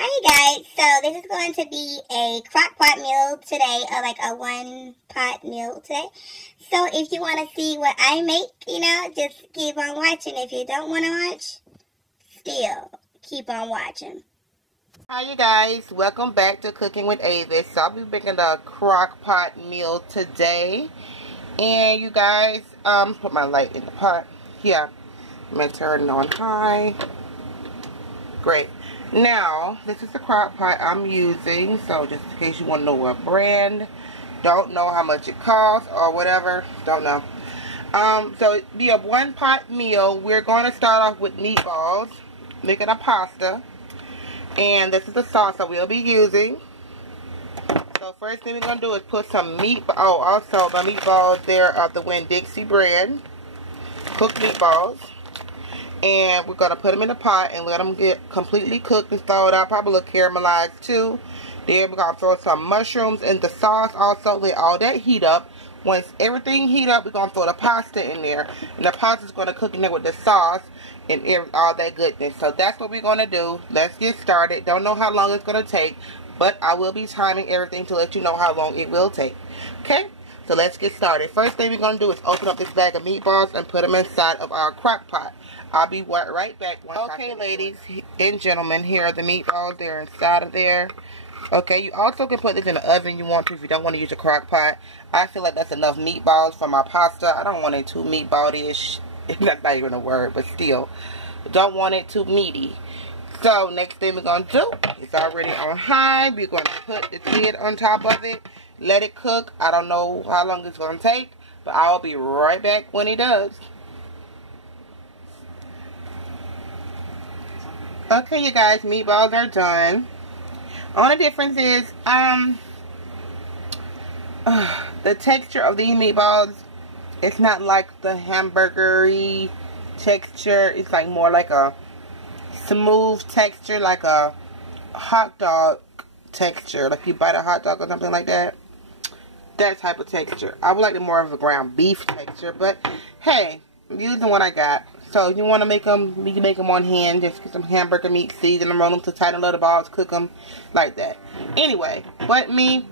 Hi guys, so this is going to be a crock pot meal today, or like a one pot meal today. So if you want to see what I make, just keep on watching. If you don't want to watch, still keep on watching. Hi you guys, welcome back to Cooking with Avis. So I'll be making a crock pot meal today. And you guys, put my light in the pot. Yeah, I'm going to turn it on high. Great. Now, this is the crock pot I'm using, so just in case you want to know what brand, don't know how much it costs or whatever, don't know. So it'll be a one pot meal. We're going to start off with meatballs, making a pasta, and this is the sauce that we'll be using. So first thing we're going to do is put some meatballs, also my meatballs there are the Winn-Dixie brand, cooked meatballs. And we're going to put them in a pot and let them get completely cooked and thawed out. Probably a little caramelized too. Then we're going to throw some mushrooms in the sauce also. Let all that heat up. Once everything heat up, we're going to throw the pasta in there. And the pasta is going to cook in there with the sauce and all that goodness. So that's what we're going to do. Let's get started. Don't know how long it's going to take. But I will be timing everything to let you know how long it will take. Okay? So let's get started. First thing we're going to do is open up this bag of meatballs and put them inside of our crock pot. I'll be right back. Okay, ladies and gentlemen, here are the meatballs. They're inside of there. Okay, you also can put this in the oven if you want to, if you don't want to use a crock pot. I feel like that's enough meatballs for my pasta. I don't want it too meatball-ish. That's not even a word, but still. Don't want it too meaty. So, next thing we're going to do, it's already on high. We're going to put the lid on top of it. Let it cook. I don't know how long it's going to take, but I'll be right back when it does. Okay, you guys, meatballs are done. Only difference is, the texture of these meatballs, it's not like the hamburgery texture. It's like more like a smooth texture, like a hot dog texture. Like you bite a hot dog or something like that. That type of texture. I would like the more of a ground beef texture, but hey, I'm using what I got. So if you want to make them, you can make them on hand. Just get some hamburger meat, season them, roll them to tighten little balls, cook them like that. Anyway, but me,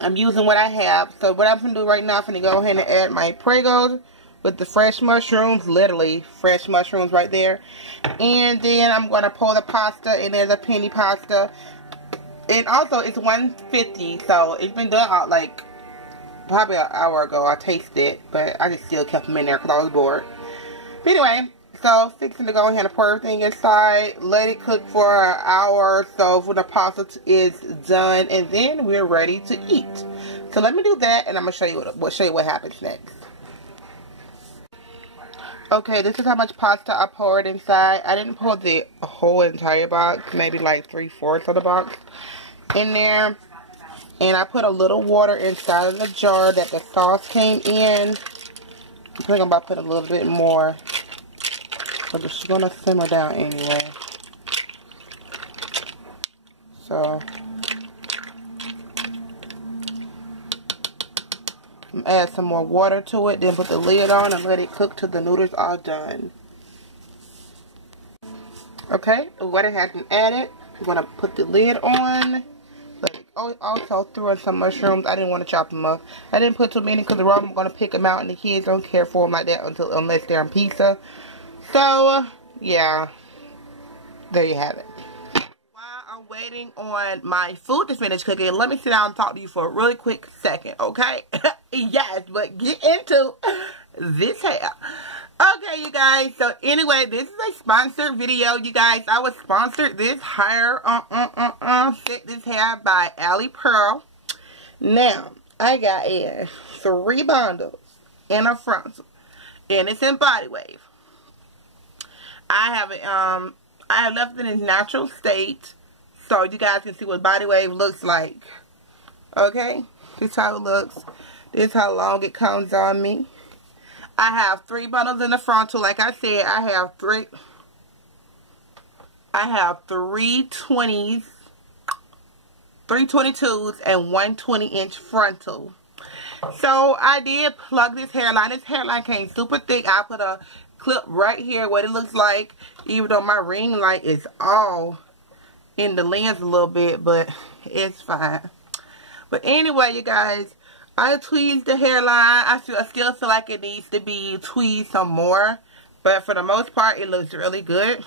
I'm using what I have. So what I'm going to do right now, I'm going to go ahead and add my Prego with the fresh mushrooms. Literally, fresh mushrooms right there. And then I'm going to pour the pasta, and there's a penny pasta. And also, it's $1.50, so it's been done like probably an hour ago. I tasted it, but I just still kept them in there because I was bored. But anyway, so fixing to go ahead and pour everything inside. Let it cook for an hour or so when the pasta is done, and then we're ready to eat. So let me do that, and I'm gonna show you what happens next. Okay, this is how much pasta I poured inside. I didn't pour the whole entire box, maybe like 3/4 of the box in there. And I put a little water inside of the jar that the sauce came in. I think I'm about to put a little bit more, but it's going to simmer down anyway. So, I'm add some more water to it, then put the lid on and let it cook till the noodles are done. Okay, the water has been added. I'm going to put the lid on. Also threw in some mushrooms. I didn't want to chop them up. I didn't put too many because the raw I'm going to pick them out, and the kids don't care for them like that unless they're on pizza. So, yeah. There you have it. While I'm waiting on my food to finish cooking, let me sit down and talk to you for a really quick second, okay? Yes, but get into this hair. Okay, you guys, so anyway, this is a sponsored video, you guys. I was sponsored this hair, Fit This Hair by Allie Pearl. Now, I got in 3 bundles and a frontal, and it's in Body Wave. I have left it in its natural state, so you guys can see what Body Wave looks like. Okay, this is how it looks. This is how long it comes on me. I have 3 bundles in the frontal. Like I said, I have 3 20s, 3 22s, and 1 20-inch frontal. So I did plug this hairline. This hairline came super thick. I put a clip right here what it looks like, even though my ring light is all in the lens a little bit, but it's fine. But anyway, you guys, I tweezed the hairline. I still feel like it needs to be tweezed some more, but for the most part, it looks really good.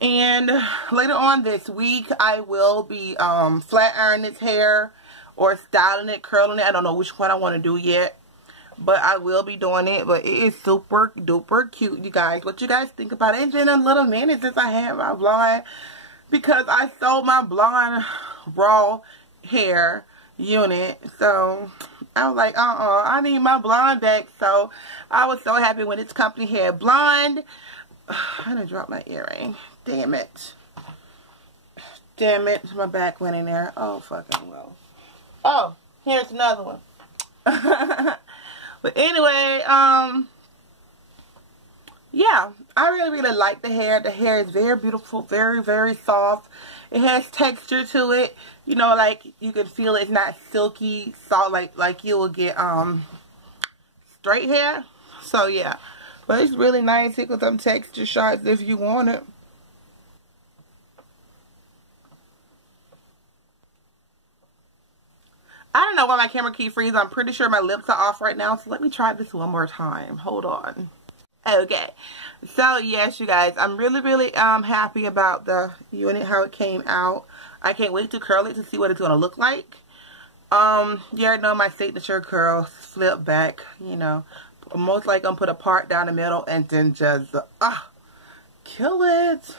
And later on this week, I will be flat ironing this hair or styling it, curling it. I don't know which one I want to do yet, but I will be doing it. But it is super duper cute, you guys. What you guys think about it? It's been a little minute since I had my blonde, because I sold my blonde raw hair unit. So I was like, I need my blonde back. So I was so happy when this company had blonde. I done dropped my earring. Damn it. Damn it. My back went in there. Oh, fucking well. Oh, here's another one. But anyway, yeah, I really like the hair. The hair is very beautiful, very soft. It has texture to it. You know, like you can feel it's not silky, soft like you will get straight hair. So yeah, but it's really nice. Here with some texture shots if you want it. I don't know why my camera keeps freezing. I'm pretty sure my lips are off right now. So let me try this one more time. Hold on. Okay. So yes, you guys, I'm really happy about the unit, how it came out. I can't wait to curl it to see what it's going to look like. You already know my signature curl, flip back, you know. Most likely I'm going to put a part down the middle and then just, kill it.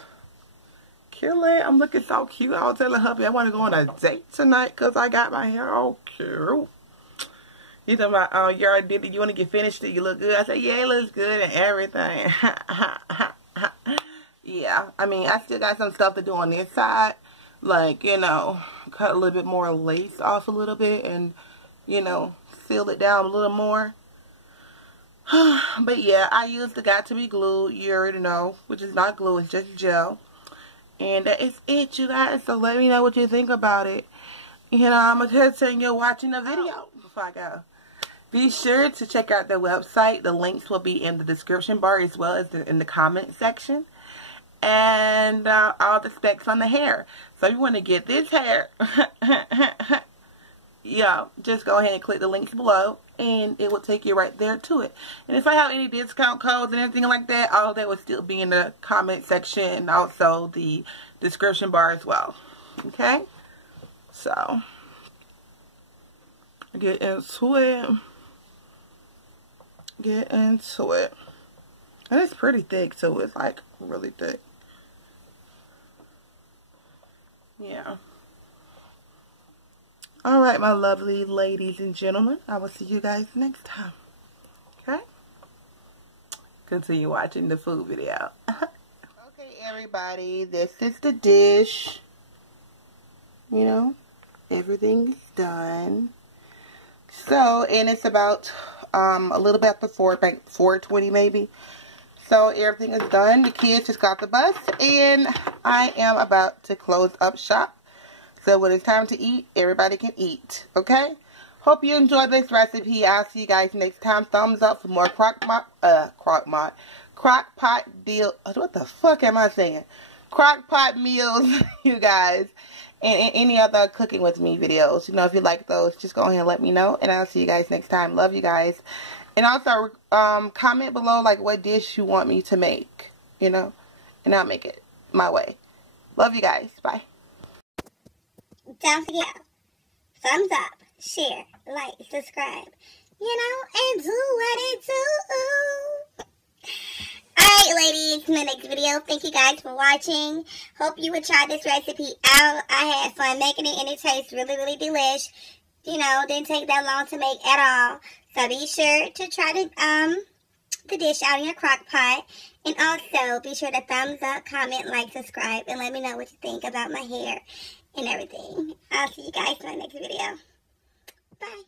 Kill it. I'm looking so cute. I was telling hubby I want to go on a date tonight because I got my hair all cute. You talking about, you already did it. You want to get finished? You look good. I said, yeah, it looks good and everything. Yeah. I mean, I still got some stuff to do on this side. Like, you know, cut a little bit more lace off a little bit and, you know, seal it down a little more. But yeah, I used the Got To Be Glue. You already know, which is not glue. It's just gel. And that is it, you guys. So let me know what you think about it. You know, I'm going to continue watching the video before I go. Be sure to check out their website. The links will be in the description bar as well as in the comment section. And all the specs on the hair. So if you want to get this hair, yeah, just go ahead and click the links below. And it will take you right there to it. And if I have any discount codes and anything like that, all of that will still be in the comment section and also the description bar as well. Okay? So, get into it. Get into it. And it's pretty thick too. It's like really thick. Yeah. Alright, my lovely ladies and gentlemen. I will see you guys next time. Okay? Continue watching the food video. Okay, everybody. This is the dish. You know, everything is done. So, and it's about a little bit after 4, like 4:20 maybe. So, everything is done. The kids just got the bus. And I am about to close up shop. So when it's time to eat, everybody can eat. Okay? Hope you enjoyed this recipe. I'll see you guys next time. Thumbs up for more crock pot deal. What the fuck am I saying? Crock pot meals, you guys. And any other cooking with me videos. You know, if you like those, just go ahead and let me know. And I'll see you guys next time. Love you guys. And also, comment below, like, what dish you want me to make. You know? And I'll make it my way. Love you guys. Bye. Don't forget, thumbs up, share, like, subscribe, you know, and do what it do. Alright, ladies, in the next video, thank you guys for watching. Hope you would try this recipe out. I had fun making it, and it tastes really delish. You know, didn't take that long to make at all. So be sure to try the dish out in your crock pot. And also, be sure to thumbs up, comment, like, subscribe, and let me know what you think about my hair and everything. I'll see you guys in my next video. Bye.